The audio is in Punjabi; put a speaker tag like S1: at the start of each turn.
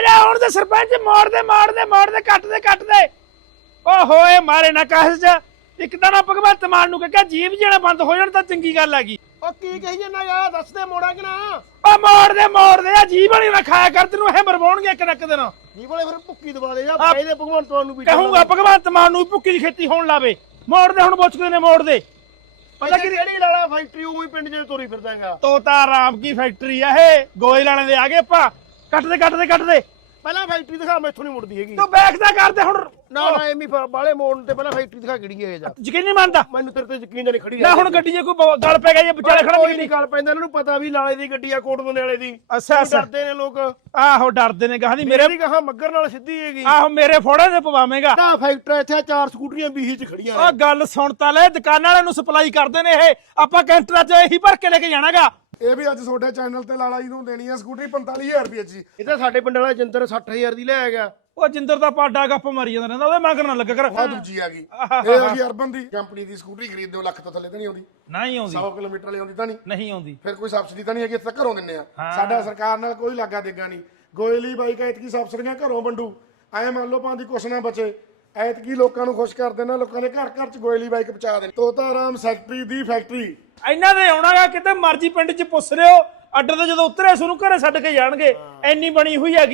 S1: ਜਾ ਹੁਣ ਤੇ ਸਰਪੰਚ ਮੋੜ ਦੇ ਮੋੜ ਦੇ ਮੋੜ ਦੇ ਕੱਟ ਦੇ ਕੱਟ ਦੇ ਓ ਹੋਏ ਮਾਰੇ ਨਾ ਕਾਹਸ ਚ। ਇੱਕ ਤਾਂ ਨਾ ਭਗਵੰਤ ਮਾਨ ਨੂੰ ਕਿਹਾ ਜੀਬ ਜਿਹੜਾ ਬੰਦ ਹੋ ਜਾਣ ਤਾਂ ਚੰਗੀ ਗੱਲ ਹੈਗੀ
S2: ਉਹ ਕੀ ਕਹੀ ਜਾਂਦਾ ਯਾਰ ਦੱਸ ਦੇ ਮੋੜਾ ਕਿ ਨਾ।
S1: ਓ ਮੋੜ ਦੇ ਮੋੜ ਦੇ ਆ ਜੀਬ ਵਾਲੀ ਨਾ ਖਾਇਆ ਕਰ ਤੈਨੂੰ ਇਹ ਮਰਵਾਉਣਗੇ ਇੱਕ ਨਾ ਇੱਕ ਦਿਨ।
S2: ਜੀ ਬੋਲੇ ਫਿਰ ਭੁੱਕੀ ਦਵਾ ਦੇ ਜਾ
S1: ਆ-
S2: ਇਹਦੇ ਭਗਵਾਨ ਤੁਹਾਨੂੰ ਵੀ
S1: ਕਹੂੰਗਾ ਭਗਵੰਤ ਮਾਨ ਨੂੰ ਵੀ ਭੁੱਕੀ ਦੀ ਖੇਤੀ ਹੋਣ ਲਾਵੇ। ਮੋੜ ਦੇ ਹੁਣ ਪੁੱਛਦੇ ਨੇ ਮੋੜ ਦੇ
S2: ਪਤਾ ਕਿ ਕਿਹੜੀ ਲਾਲਾ ਫੈਕਟਰੀ ਉਹੀ ਪਿੰਡ ਚ ਤੋਰੀ ਫਿਰਦਾਗਾ
S1: ਤੋਤਾ ਰਾਮ ਕੀ ਫੈਕਟਰੀ ਆ ਇਹ? ਗੋਇਲ ਵਾਲਿਆਂ ਦੇ ਆ ਗਏ ਆਪਾਂ। ਕੱਟ ਦੇ ਕੱਟ ਦੇ ਕੱਟ ਦੇ।
S2: ਪਹਿਲਾਂ ਫੈਕਟਰੀ ਦਿਖਾ ਮੈਥੋਂ ਨਹੀਂ ਮੁੜਦੀ ਹੈਗੀ।
S1: ਤੂੰ ਬੈਠਦਾ ਕਰਦੇ ਹੁਣ।
S2: ਨਾ ਨਾ ਐਵੇਂ ਬਾਲੇ ਮੋੜਨ ਤੇ ਪਹਿਲਾਂ ਫੈਕਟਰੀ ਦਿਖਾ ਕਿਹੜੀ ਹੈ ਜਾ
S1: ਯਕੀਨ ਨਹੀਂ ਮੰਨਦਾ।
S2: ਮੈਨੂੰ ਤੇਰੇ ਤੇ ਯਕੀਨ ਨਹੀਂ ਖੜੀ
S1: ਨਾ ਹੁਣ ਗੱਡੀ ਜੇ ਕੋਈ ਗਲ ਪੈ ਗਿਆ ਜੇ ਵਿਚਾਲੇ ਖੜਾ
S2: ਕੋਈ
S1: ਵੀ
S2: ਨਹੀਂ ਗੱਲ ਪੈਂਦਾ ਇਹਨਾਂ ਨੂੰ ਪਤਾ ਵੀ ਲਾਲੇ ਦੀ ਗੱਡੀ ਆ ਕੋਟ ਬੰਦੇ ਵਾਲੇ ਦੀ।
S1: ਅੱਛਾ ਅੱਛਾ।
S2: ਡਰਦੇ ਨੇ ਲੋਕ।
S1: ਆਹੋ ਡਰਦੇ ਨੇ ਕਹਾਂ ਦੀ। ਮੇਰੇ
S2: ਮੇਰੀ ਕਹਾ ਮੱਗਰ ਨਾਲ ਸਿੱਧੀ ਹੈਗੀ।
S1: ਆਹੋ ਮੇਰੇ ਫੋੜੇ ਤੇ ਪਵਾਵੇਂਗਾ।
S2: ਤਾਂ ਫੈਕਟਰੀ ਇੱਥੇ ਚਾਰ ਸਕੂਟਰੀਆਂ ਵੀਹੀ ਚ ਖੜੀਆਂ
S1: ਉਹ ਗੱਲ ਸੁਣ ਤਾਂ ਲੈ ਦੁਕਾਨਾਂ ਵਾਲਿਆਂ ਨੂੰ ਸਪਲਾਈ ਕਰਦੇ ਨੇ ਇਹ। ਆਪਾਂ ਕੈਂਟਰਾਂ 'ਚ ਇਹੀ ਭਰ ਕੇ ਲੈ ਕੇ ਜਾਣਾਗਾ।
S3: ਇਹ ਵੀ ਅੱਜ ਤੁਹਾਡੇ ਚੈਨਲ ਤੇ ਲਾਲਾ ਜੀ ਨੂੰ ਦੇਣੀ ਹੈ ਸਕੂਟਰੀ 45000 ਰੁਪਏ ਜੀ।
S2: ਇਹ ਤਾਂ ਸਾਡੇ ਪਿੰਡ ਵਾਲਾ ਜੰਦਰ 60000 ਦੀ ਲੈ ਗਿਆ।
S1: ਉਹ ਜਿੰਦਰ ਦਾ ਪਾਡਾ ਗੱਪ ਮਾਰੀ ਜਾਂਦਾ ਰਹਿੰਦਾ ਉਹਦੇ ਮਗਰ ਨਾ ਲੱਗਾ ਕਰ
S3: ਆ ਦੂਜੀ ਆ ਗਈ। ਇਹ ਆ ਗਈ ਅਰਬਨ ਦੀ। ਕੰਪਨੀ ਦੀ ਸਕੂਟਰੀ ਖਰੀਦਦੇ ਹੋ ਲੱਖ ਤੋਂ ਥੱਲੇ ਤਾਂ ਨਹੀਂ ਆਉਂਦੀ।
S1: ਨਹੀਂ ਆਉਂਦੀ।
S3: 100 ਕਿਲੋਮੀਟਰ ਵਾਲੀ ਆਉਂਦੀ ਤਾਂ ਨਹੀਂ।
S1: ਨਹੀਂ ਆਉਂਦੀ।
S3: ਫਿਰ ਕੋਈ ਸਬਸਿਡੀ ਤਾਂ ਨਹੀਂ ਹੈਗੀ ਇੱਥੇ ਤਾਂ ਘਰੋਂ ਦਿੰਨੇ ਆ। ਸਾਡਾ ਸਰਕਾਰ ਨਾਲ ਕੋਈ ਲਾਗਾ ਦੇਗਾ ਨਹੀਂ। ਗੋਇਲੀ ਬਾਈਕ ਐਤਕੀ ਸਬਸਿਡੀਆਂ ਘਰੋਂ ਵੰਡੂ। ਐ ਮੰਨ ਲਓ ਪਾਂਦੀ ਕੁਛ ਨਾ ਬਚੇ। ਐਤਕੀ ਲੋਕਾਂ ਨੂੰ ਖੁਸ਼ ਕਰ ਦੇਣਾ ਲੋਕਾਂ ਦੇ ਘਰ ਘਰ ਚ ਗੋਇਲੀ ਬਾਈਕ ਪਹੁੰਚਾ ਦੇਣੀ। ਤੋਤਾ ਰਾਮ ਸੈਕਟਰੀ ਦੀ ਫੈਕਟਰੀ।
S1: ਇਹਨਾਂ ਦੇ ਆਉਣਾਗਾ ਕਿਤੇ ਮਰਜ਼ੀ ਪਿੰਡ 'ਚ ਪੁੱਛ ਰਿਓ ਅੱਡੇ ਤੇ ਜਦੋਂ ਉਤਰੇ ਸੁਨੂੰ ਘਰੇ ਛੱਡ ਕੇ ਜਾਣਗੇ। ਐਨੀ ਬਣੀ ਹੋਈ ਹੈਗੀ